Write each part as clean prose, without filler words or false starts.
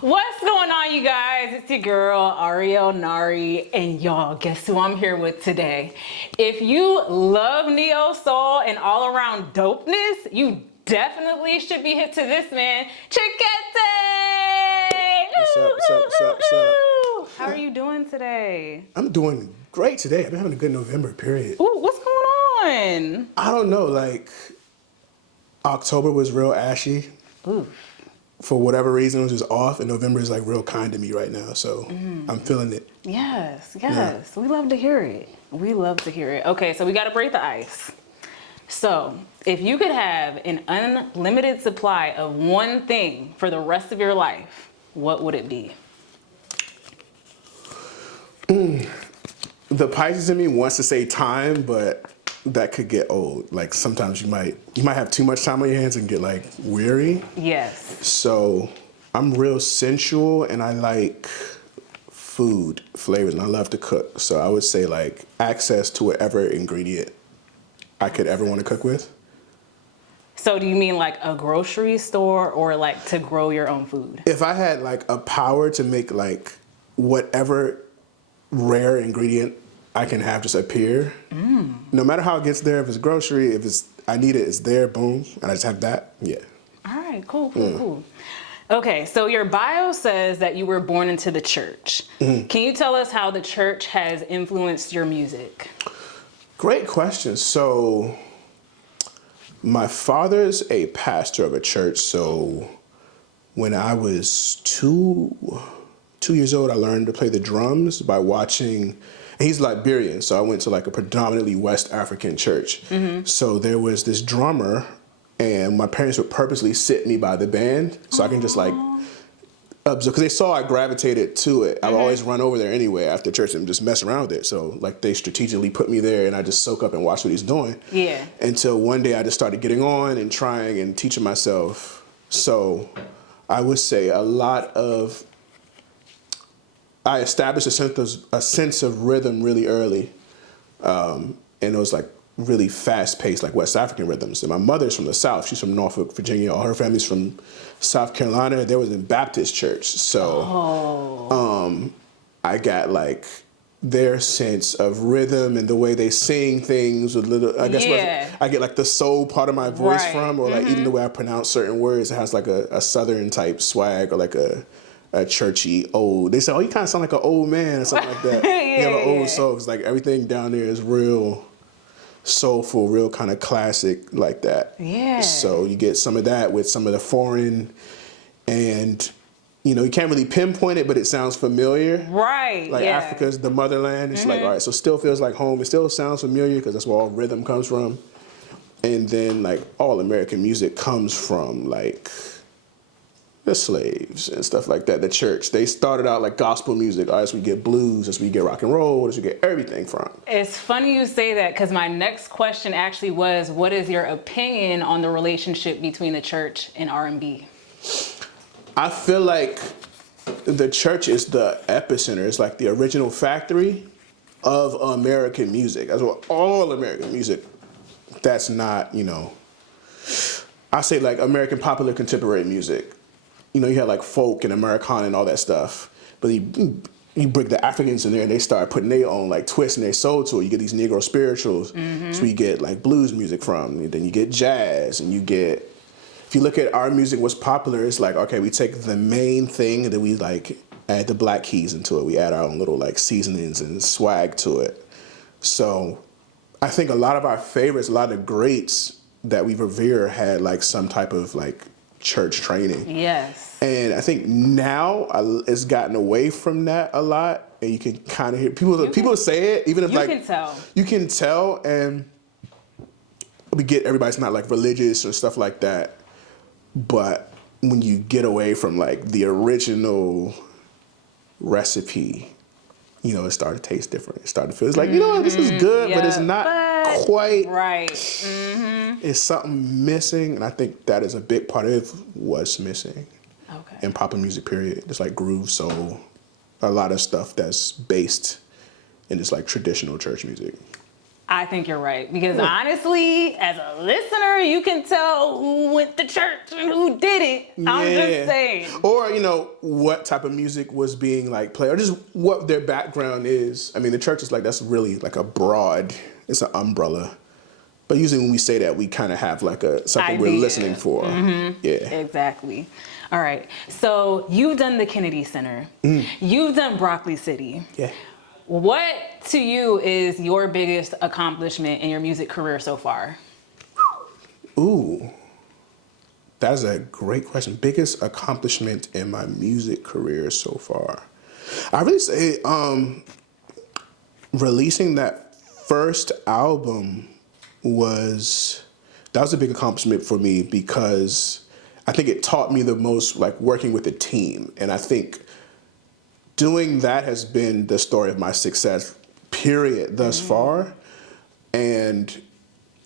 What's going on, you guys? It's your girl, Ariel Nari, and y'all, guess who I'm here with today? If you love neo soul and all around dopeness, you definitely should be hip to this man, Cheakaity! What's up? How are you doing today? I'm doing great today. I've been having a good November period. Ooh, what's going on? I don't know, like, October was real ashy. Ooh. For whatever reason, it was just off, and November is like real kind to me right now, so I'm feeling it. Yes. We love to hear it. Okay, so we got to break the ice. So, if you could have an unlimited supply of one thing for the rest of your life, what would it be? The Pisces in me wants to say time, but that could get old. Like sometimes you might have too much time on your hands and get like weary. Yes. So I'm real sensual and I like food flavors and I love to cook. So I would say like access to whatever ingredient I could ever want to cook with. So do you mean like a grocery store or like to grow your own food? If I had like a power to make like whatever rare ingredient I can have just appear, no matter how it gets there, if it's grocery, if it's I need it, it's there, boom, and I just have that, yeah. All right, cool. Okay, so your bio says that you were born into the church. Can you tell us how the church has influenced your music? Great question. So my father's a pastor of a church, so when I was two years old, I learned to play the drums by watching. And he's Liberian, so I went to like a predominantly West African church. So there was this drummer, and my parents would purposely sit me by the band so I can just like observe, because they saw I gravitated to it. I would always run over there anyway after church and just mess around with it. So like they strategically put me there, and I just soak up and watch what he's doing. Yeah. Until one day I just started getting on and trying and teaching myself. So I would say I established a sense of rhythm really early, and it was like really fast-paced, like West African rhythms. And my mother's from the South; she's from Norfolk, Virginia. All her family's from South Carolina. They was in Baptist church, so I got like their sense of rhythm and the way they sing things with little. I guess I get like the soul part of my voice from, or like even the way I pronounce certain words. It has like a Southern type swag, or like a churchy old. They say, "Oh, you kind of sound like an old man," or something like that. You have an old soul. It's like everything down there is real soulful, real kind of classic like that. Yeah. So you get some of that with some of the foreign, and you can't really pinpoint it, but it sounds familiar. Right. Like Africa's the motherland. It's like, all right, so it still feels like home. It still sounds familiar because that's where all rhythm comes from. And then like all American music comes from like the slaves and stuff like that. The church, they started out like gospel music. As we get blues, as we get rock and roll, as we get everything from. It's funny you say that, because my next question actually was, what is your opinion on the relationship between the church and R&B? I feel like the church is the epicenter. It's like the original factory of American music. That's what all American music. That's not, I say like American popular contemporary music. You had like folk and Americana and all that stuff. But you bring the Africans in there and they start putting their own like twist and their soul to it. You get these Negro spirituals. So you get like blues music from. And then you get jazz, and you get, if you look at our music, what's popular, it's like, okay, we take the main thing and then we like add the black keys into it. We add our own little like seasonings and swag to it. So I think a lot of our favorites, a lot of the greats that we revere had like some type of like church training. Yes. And I think now it's gotten away from that a lot, and you can kind of hear people say it, even if like you can tell, and we get everybody's not like religious or stuff like that, but when you get away from like the original recipe, it started to taste different. It started to feel, it's like, this is good, but it's not quite right. It's something missing, and I think that is a big part of what's missing in popular music, period. Just like groove, soul, a lot of stuff that's based in just like traditional church music. I think you're right because honestly, as a listener, you can tell who went to church and who didn't. I'm just saying. Or what type of music was being like played, or just what their background is. I mean, the church is like that's really like a broad. It's an umbrella. But usually when we say that, we kind of have like something we're listening for. Yeah. Exactly. All right. So you've done the Kennedy Center. You've done Broccoli City. Yeah. What to you is your biggest accomplishment in your music career so far? Ooh, that's a great question. Biggest accomplishment in my music career so far. I really say releasing that first album was a big accomplishment for me because I think it taught me the most, like working with a team. And I think doing that has been the story of my success, period, thus far. And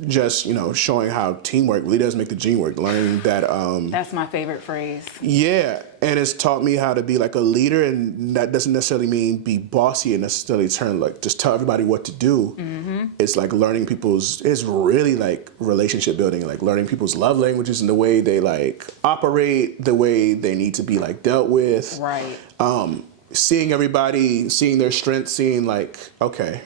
just, showing how teamwork really does make the dream work, learning that... That's my favorite phrase. Yeah, and it's taught me how to be like a leader, and that doesn't necessarily mean be bossy and necessarily just tell everybody what to do. It's like learning it's really like relationship building, like learning people's love languages and the way they like operate, the way they need to be like dealt with. Right. Seeing everybody, seeing their strengths, seeing like, okay,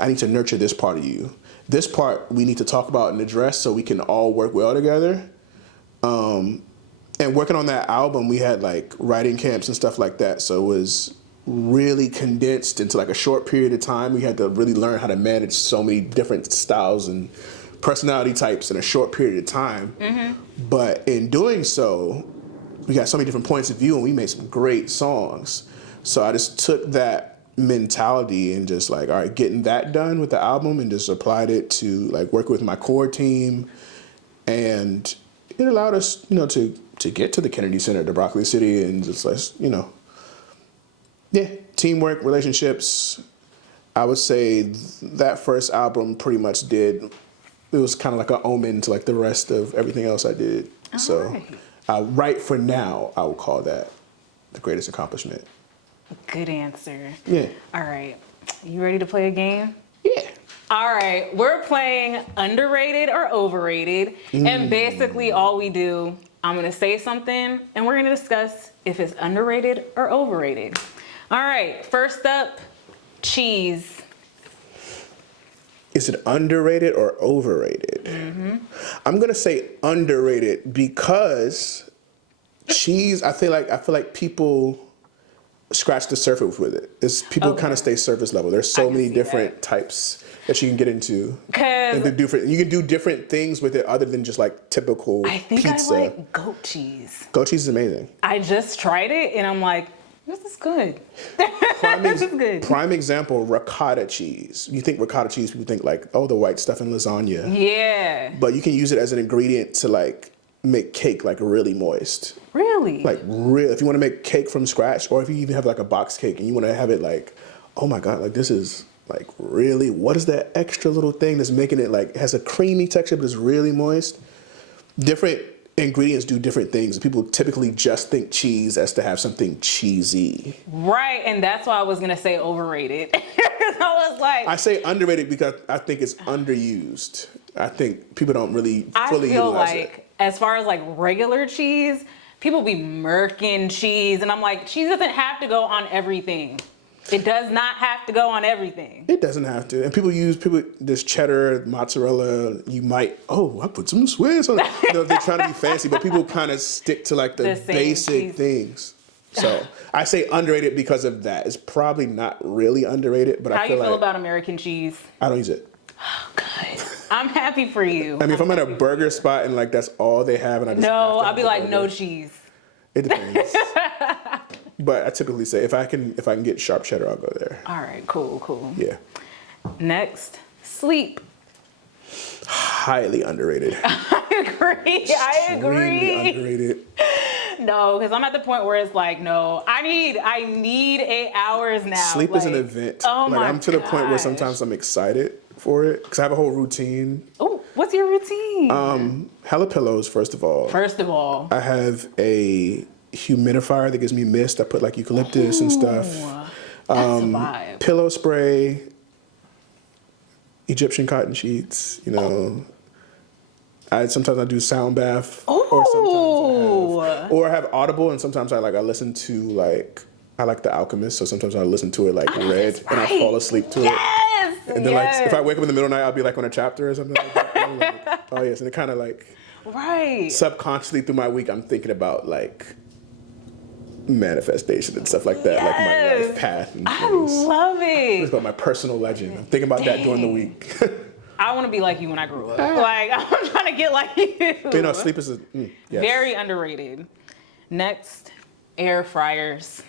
I need to nurture this part of you. This part we need to talk about and address so we can all work well together. And working on that album, we had like writing camps and stuff like that. So it was really condensed into like a short period of time. We had to really learn how to manage so many different styles and personality types in a short period of time. But in doing so, we got so many different points of view and we made some great songs. So I just took that mentality and just like, all right, getting that done with the album and just applied it to like work with my core team. And it allowed us, to get to the Kennedy Center, to Broccoli City, and just like, teamwork, relationships. I would say that first album pretty much it was kind of like an omen to like the rest of everything else I did. Right for now, I would call that the greatest accomplishment. Good answer. Yeah. All right. You ready to play a game? Yeah. All right. We're playing underrated or overrated. And basically all we do, I'm going to say something and we're going to discuss if it's underrated or overrated. All right. First up, cheese. Is it underrated or overrated? I'm going to say underrated because cheese, I feel like people scratch the surface with it. People kind of stay surface level. There's so many different types that you can get into. And you can do different things with it other than just like typical pizza. I think I like goat cheese. Goat cheese is amazing. I just tried it and I'm like, this is good. This is good. Prime example, ricotta cheese. You think ricotta cheese, people think like, oh, the white stuff in lasagna. Yeah. But you can use it as an ingredient to like make cake like really moist. Really? Like real. If you want to make cake from scratch, or if you even have like a box cake and you want to have it like, oh my God, like this is like really, what is that extra little thing that's making it like, has a creamy texture but it's really moist? Different ingredients do different things. People typically just think cheese as to have something cheesy. Right, and that's why I was gonna say overrated. I was like, I say underrated because I think it's underused. I think people don't really fully utilize it. I feel like, as far as like regular cheese, people be murking cheese, and I'm like, cheese doesn't have to go on everything. It does not have to go on everything. It doesn't have to. And this cheddar, mozzarella, I put some Swiss on it. They're trying to be fancy, but people kind of stick to like the basic things. So I say underrated because of that. It's probably not really underrated, but I feel like... How you feel about American cheese? I don't use it. Oh, good. I'm happy for you. I mean, if I'm at a burger spot and like that's all they have and I just... No, I'll be like, no cheese. It depends. But I typically say if I can get sharp cheddar, I'll go there. All right, cool. Yeah. Next, sleep. Highly underrated. I agree. Extremely underrated. No, because I'm at the point where it's like, no, I need 8 hours now. Sleep is an event. Oh my I'm to the point where sometimes I'm excited for it because I have a whole routine. Oh, what's your routine? Hella pillows, first of all. I have a humidifier that gives me mist. I put like eucalyptus and stuff. That's a vibe. Pillow spray. Egyptian cotton sheets, you know. Sometimes I do sound bath, Ooh. or I have Audible, and sometimes I listen to like I like The Alchemist, so sometimes I listen to it like read, and I fall asleep to it. Yes. And then like if I wake up in the middle of the night, I'll be like on a chapter or something like that. And I'm like, oh yes, and it kind of like subconsciously through my week, I'm thinking about like manifestation and stuff like that, like my life path and things. I love it. It's about my personal legend. I'm thinking about that during the week. I want to be like you when I grow up. Like, I'm trying to get like you. You know, sleep is yes. Very underrated. Next, air fryers.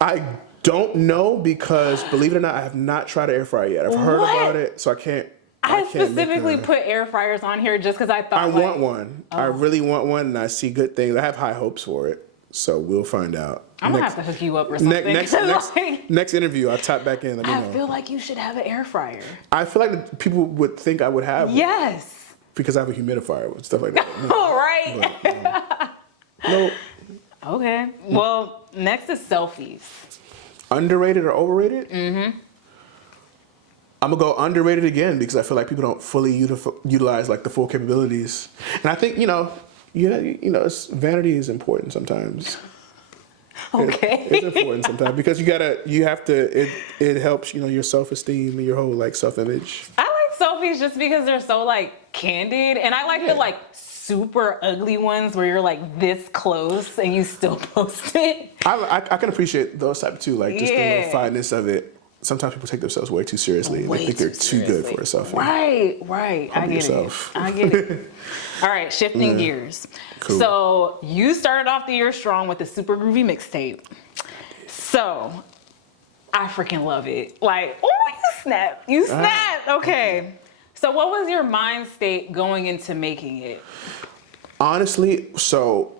I don't know because, believe it or not, I have not tried an air fryer yet. I've heard about it, so I can't. I specifically put air fryers on here just because I thought I want one. I really want one, and I see good things. I have high hopes for it, so we'll find out. I'm gonna have to hook you up or something. Next interview, I'll tap back in. Let me know. I feel like you should have an air fryer. I feel like people would think I would have one. Yes. Because I have a humidifier and stuff like that. All right. But, no. Okay. Well, next is selfies. Underrated or overrated? Mm-hmm. I'm gonna go underrated again because I feel like people don't fully utilize like the full capabilities. And I think vanity is important sometimes. Okay. It's important sometimes because it helps, your self-esteem and your whole like self-image. I like selfies just because they're so like candid, and I like the like super ugly ones where you're like this close and you still post it. I can appreciate those type too, like just the little fineness of it. Sometimes people take themselves way too seriously and they think they're too good for a selfie. Right. I get it. All right, shifting gears. Cool. So you started off the year strong with the Super Groovy mixtape. So I freaking love it. Like, oh, you snapped. Okay. So what was your mind state going into making it? Honestly, so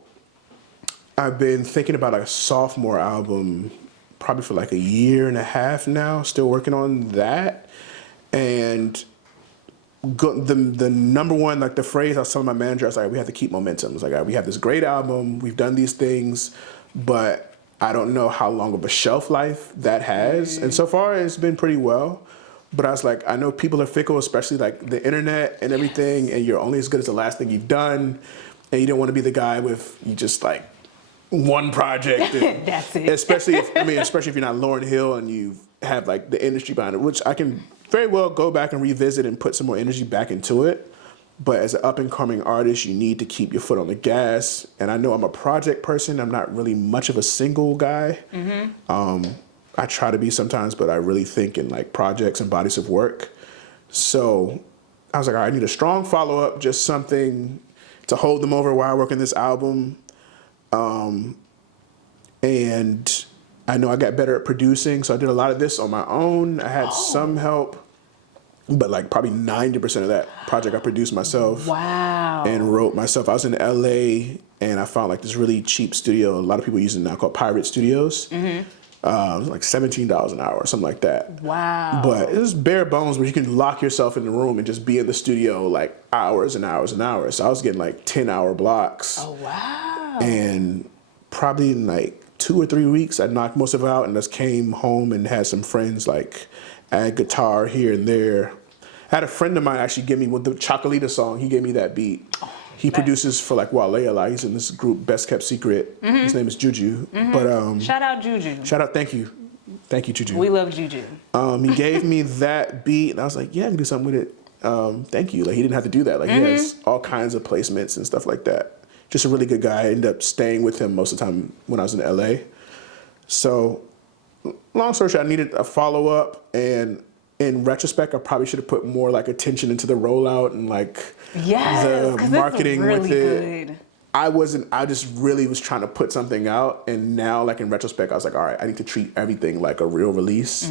I've been thinking about a sophomore album probably for like a year and a half now, still working on that. And the number one, like the phrase I was telling my manager, I was like, we have to keep momentum. It's like, we have this great album, we've done these things, but I don't know how long of a shelf life that has. And so far it's been pretty well. But I was like, I know people are fickle, especially like the internet and everything, and you're only as good as the last thing you've done. And you don't want to be the guy with you just like one project. And that's it. Especially if you're not Lauryn Hill and you have like the industry behind it, which I can very well go back and revisit and put some more energy back into it. But as an up and coming artist, you need to keep your foot on the gas. And I know I'm a project person. I'm not really much of a single guy. Mm-hmm. I try to be sometimes, but I really think in like projects and bodies of work. So I was like, all right, I need a strong follow-up, just something to hold them over while I work on this album. And I know I got better at producing, so I did a lot of this on my own. I had some help, but like probably 90% of that project I produced myself. Wow. And wrote myself. I was in LA and I found like this really cheap studio. A lot of people use it now called Pirate Studios. Mm-hmm. It was like $17 an hour or something like that. Wow. But it was bare bones where you can lock yourself in the room and just be in the studio like hours and hours and hours. So I was getting like 10-hour blocks. Oh, wow. And probably in like 2 or 3 weeks, I knocked most of it out and just came home and had some friends like add guitar here and there. I had a friend of mine actually give me with the Cheakaity song, he gave me that beat. He produces for like Wale a lot. He's in this group, Best Kept Secret. Mm-hmm. His name is Juju. Mm-hmm. But shout out Juju. Thank you, Juju. We love Juju. He gave me that beat, and I was like, yeah, I can do something with it. Thank you. Like he didn't have to do that. Like he has all kinds of placements and stuff like that. Just a really good guy. I ended up staying with him most of the time when I was in LA. So, long story short, I needed a follow up, and in retrospect, I probably should have put more like attention into the rollout and like the marketing really with it. Good. I just really was trying to put something out, and now like in retrospect, I was like, all right, I need to treat everything like a real release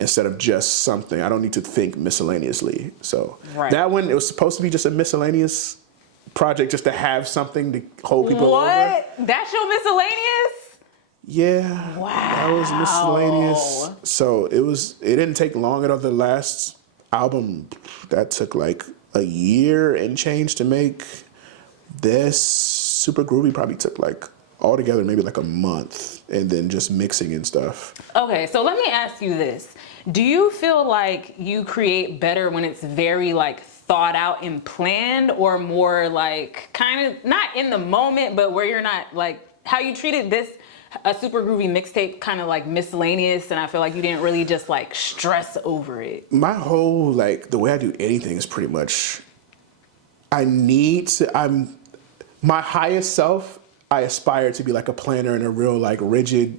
instead of just something. I don't need to think miscellaneously. So that one, it was supposed to be just a miscellaneous project, just to have something to hold people over. What? That's your miscellaneous? Yeah. Wow. That was miscellaneous. So it didn't take long at all. The last album, that took like a year and change to make. This Super Groovy probably took like altogether maybe like a month, and then just mixing and stuff. Okay, so let me ask you this. Do you feel like you create better when it's very like thought out and planned, or more like kind of not in the moment, but where you're not like how you treated this a super groovy mixtape kind of like miscellaneous, and I feel like you didn't really just like stress over it. My whole, like, the way I do anything is pretty much, my highest self, I aspire to be like a planner and a real like rigid,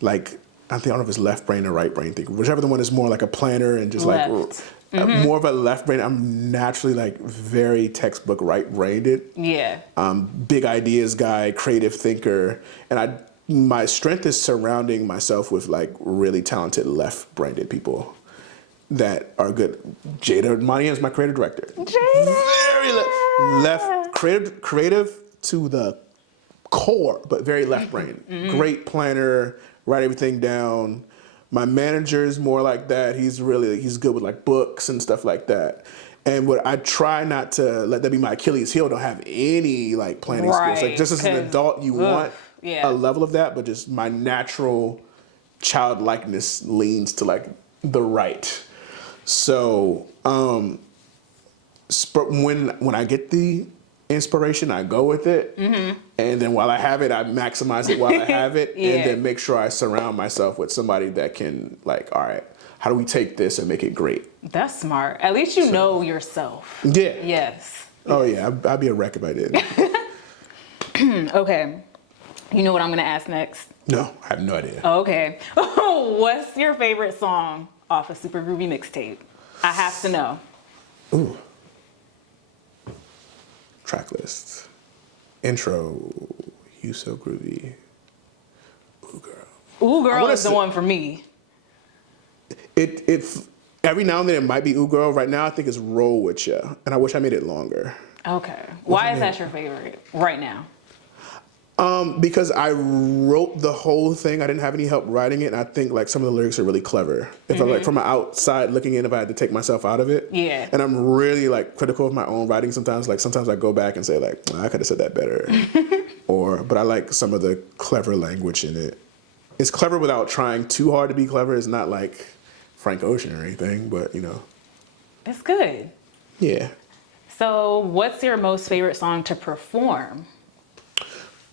like, I don't know if it's left brain or right brain thing, whichever the one is more like a planner and just like more of a left brain. I'm naturally like very textbook right brained. Yeah. Big ideas guy, creative thinker, and my strength is surrounding myself with like really talented left brained people that are good. Jada Mania is my creative director. Jada. Very left, creative to the core, but very left brain. Great planner, write everything down. My manager is more like that. He's good with like books and stuff like that. And what I try not to let that be my Achilles heel. Don't have any like planning skills. Like just as an adult, you want a level of that, but just my natural childlikeness leans to like the right. So when I get the inspiration, I go with it, and then while I have it, I maximize it while I have it, and then make sure I surround myself with somebody that can like, all right, how do we take this and make it great? That's smart. At least you know yourself. Yeah. Yes. Oh yeah, I'd be a wreck if I did. Okay. You know what I'm gonna ask next? No, I have no idea. Okay. What's your favorite song off a Super Groovy mixtape? I have to know. Ooh. Track list. Intro. You So Groovy. Ooh Girl. Ooh Girl is the one for me. It every now and then it might be Ooh Girl. Right now I think it's Roll With Ya, and I wish I made it longer. Okay. Why is that your favorite right now? Because I wrote the whole thing. I didn't have any help writing it, and I think like some of the lyrics are really clever. If I like from an outside looking in, if I had to take myself out of it. Yeah. And I'm really like critical of my own writing sometimes. Like sometimes I go back and say like, I could have said that better. But I like some of the clever language in it. It's clever without trying too hard to be clever. It's not like Frank Ocean or anything, but you know. It's good. Yeah. So what's your most favorite song to perform?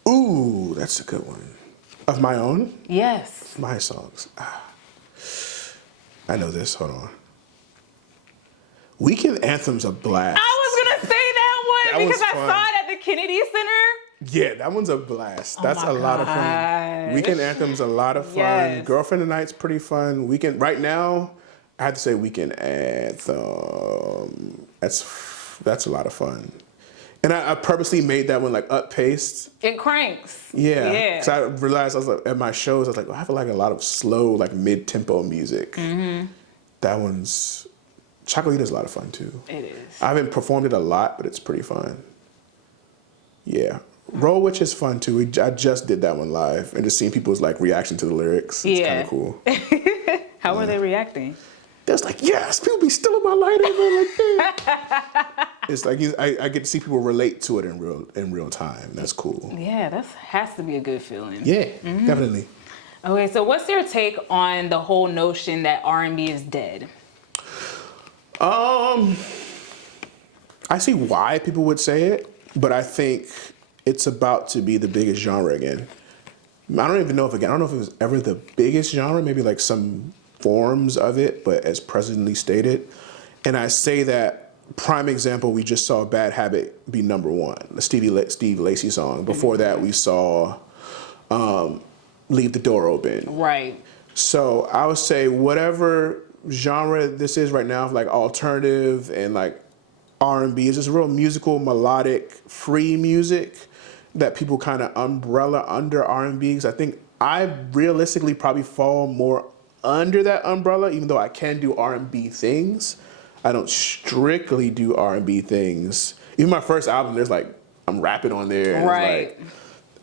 Ooh, that's a good one. Of my own? Yes. My songs. I know this. Hold on. Weekend Anthem's a blast. I was gonna say that one because I saw it at the Kennedy Center. Yeah, that one's a blast. That's a lot of fun. Weekend Anthem's a lot of fun. Yes. Girlfriend of the Night's pretty fun. Weekend right now, I have to say Weekend Anthem. That's a lot of fun. And I purposely made that one like up paced. It cranks. Yeah. Yeah. Because I realized I was like, at my shows, I was like, I have like a lot of slow, like mid tempo music. That one's Cheakaity is a lot of fun too. It is. I haven't performed it a lot, but it's pretty fun. Yeah. Roll Witch is fun too. I just did that one live, and just seeing people's like reaction to the lyrics. It's kind of cool. How were they reacting? They was like, yes, people be stealing my lighter, man, like that. It's like I get to see people relate to it in real time. That's cool. Yeah, that has to be a good feeling. Yeah, definitely. Okay, so what's your take on the whole notion that R&B is dead? I see why people would say it, but I think it's about to be the biggest genre again. I don't know if it was ever the biggest genre, maybe like some forms of it, but as presently stated. And I say that, prime example, we just saw Bad Habit be #1, the Steve Lacy song. Before that, we saw Leave the Door Open. Right. So I would say whatever genre this is right now, like alternative and like R&B, is just real musical, melodic, free music that people kind of umbrella under R&B. Because I think I realistically probably fall more under that umbrella, even though I can do R&B things. I don't strictly do R&B things. Even my first album, there's like, I'm rapping on there. And right. It's like,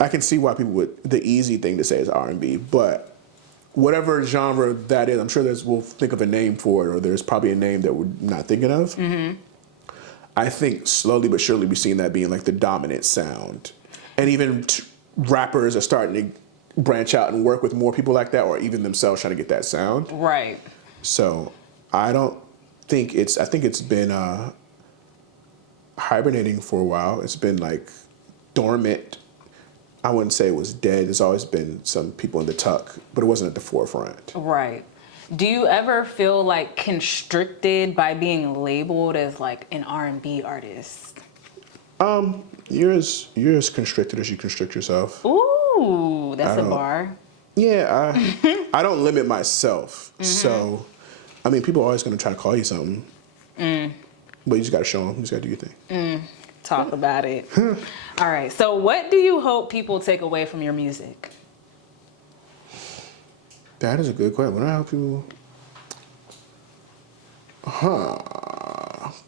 I can see why people would, the easy thing to say is R&B, but whatever genre that is, I'm sure we'll think of a name for it, or there's probably a name that we're not thinking of. I think slowly but surely we're seeing that being like the dominant sound. And even rappers are starting to branch out and work with more people like that, or even themselves trying to get that sound. Right. So I don't think I think it's been hibernating for a while. It's been like dormant. I wouldn't say it was dead. There's always been some people in the tuck, but it wasn't at the forefront. Right. Do you ever feel like constricted by being labeled as like an R&B artist? You're as constricted as you constrict yourself. Ooh, that's a bar. Yeah, I don't limit myself. So, I mean, people are always going to try to call you something. But you just got to show them. You just got to do your thing. Talk about it. All right. So what do you hope people take away from your music? That is a good question. What do I help people?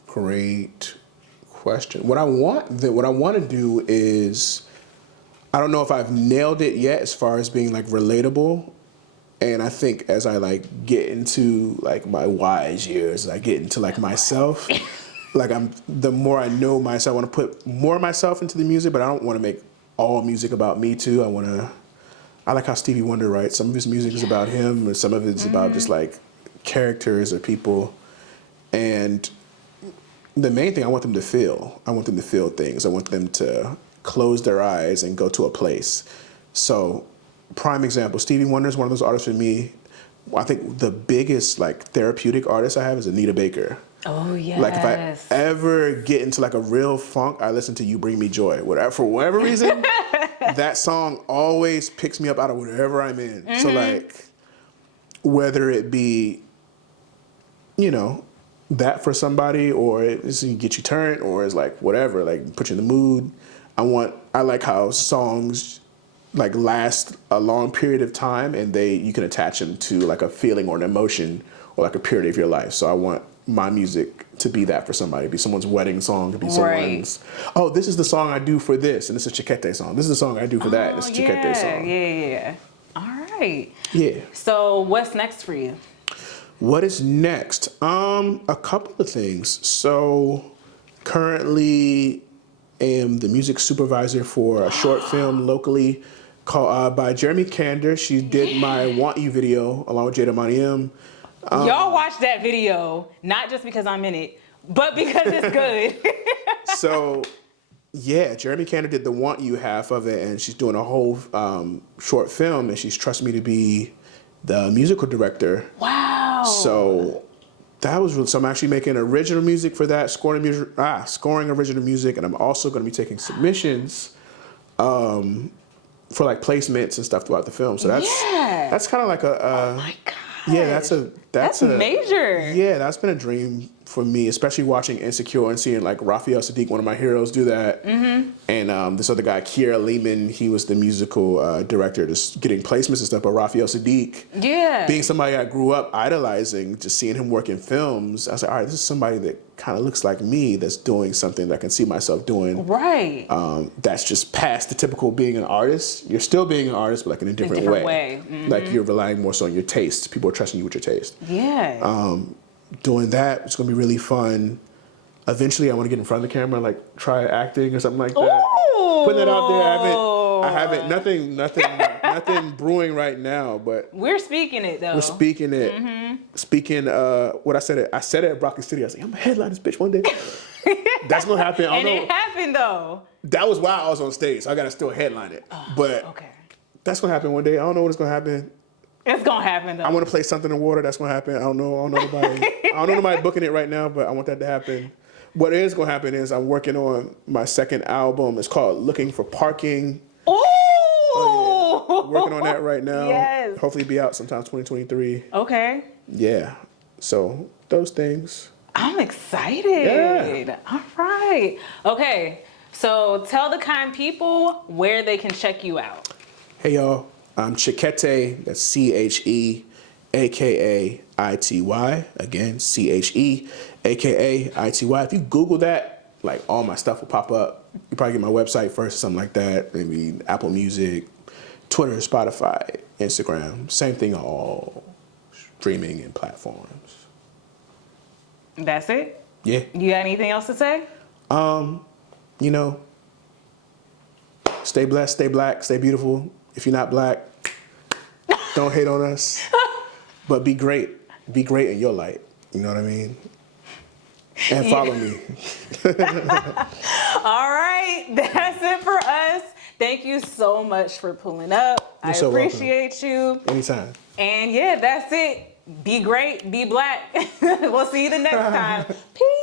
Great question. What I want to do is, I don't know if I've nailed it yet as far as being like relatable. And I think as I like get into like my wise years, I get into like myself, like the more I know myself, I want to put more of myself into the music, but I don't want to make all music about me too. I like how Stevie Wonder writes. Some of his music is about him, and some of it's about just like characters or people. And the main thing, I want them to feel. I want them to feel things. I want them to close their eyes and go to a place. So, prime example, Stevie Wonder is one of those artists for me. I think the biggest like therapeutic artist I have is Anita Baker. Oh, yes. Like if I ever get into like a real funk, I listen to You Bring Me Joy. For whatever reason, that song always picks me up out of whatever I'm in. So like, whether it be, you know, that for somebody, or it's get you turned, or it's like whatever, like put you in the mood. I like how songs like last a long period of time, and you can attach them to like a feeling or an emotion or like a period of your life. So I want my music to be that for somebody. Be someone's wedding song, to be someone's, oh, this is the song I do for this, and it's a Cheakaity song. This is the song I do for that, and it's a Cheakaity song. Yeah. All right. Yeah. So what's next for you? What is next? A couple of things. So currently am the music supervisor for a short film locally called by Jeremy Kander. She did my Want You video along with Jada Money M. Y'all watch that video, not just because I'm in it, but because it's good. So, yeah, Jeremy Kander did the Want You half of it, and she's doing a whole short film, and she's trusted me to be the musical director. Wow. So that was really, so I'm actually making original music for that, scoring original music, and I'm also going to be taking submissions for like placements and stuff throughout the film. So that's kind of like oh my God. Yeah, that's major. Yeah, that's been a dream for me, especially watching Insecure and seeing like Raphael Sadiq, one of my heroes, do that. And this other guy, Kiera Lehman, he was the musical director, just getting placements and stuff. But Raphael Sadiq, being somebody I grew up idolizing, just seeing him work in films, I was like, all right, this is somebody that kind of looks like me, that's doing something that I can see myself doing. Right. That's just past the typical being an artist. You're still being an artist, but like in a different way. Like you're relying more so on your taste. People are trusting you with your taste. Yeah. Doing that, it's gonna be really fun. Eventually, I want to get in front of the camera, like try acting or something like that. Ooh. Putting it out there, I haven't, nothing brewing right now, but we're speaking it though. we're speaking it. Speaking, what I said it at Broccoli City. I was like, I'm gonna headline this bitch one day. That's gonna happen. I don't know. It happened though. That was why I was on stage, so I gotta still headline it. But that's gonna happen one day. I don't know when it's gonna happen. It's gonna happen though. I want to play something in water. That's gonna happen. I don't know nobody. I don't know nobody booking it right now, but I want that to happen. What is gonna happen is I'm working on my second album. It's called Looking for Parking. Ooh! Oh, yeah. Working on that right now. Yes. Hopefully be out sometime 2023. Okay. Yeah. So those things. I'm excited. Yeah. All right. Okay. So tell the kind people where they can check you out. Hey y'all. I'm Cheakaity, that's Cheakaity. Again, Cheakaity. If you Google that, like all my stuff will pop up. You probably get my website first or something like that. Maybe Apple Music, Twitter, Spotify, Instagram. Same thing on all streaming and platforms. That's it? Yeah. You got anything else to say? You know, stay blessed, stay black, stay beautiful. If you're not black, don't hate on us, but be great. be great in your light. You know what I mean? And follow me. All right, that's it for us. Thank you so much for pulling up. You're I so welcome. appreciate you. Anytime. And yeah, that's it. Be great, be black. We'll see you the next time. Peace.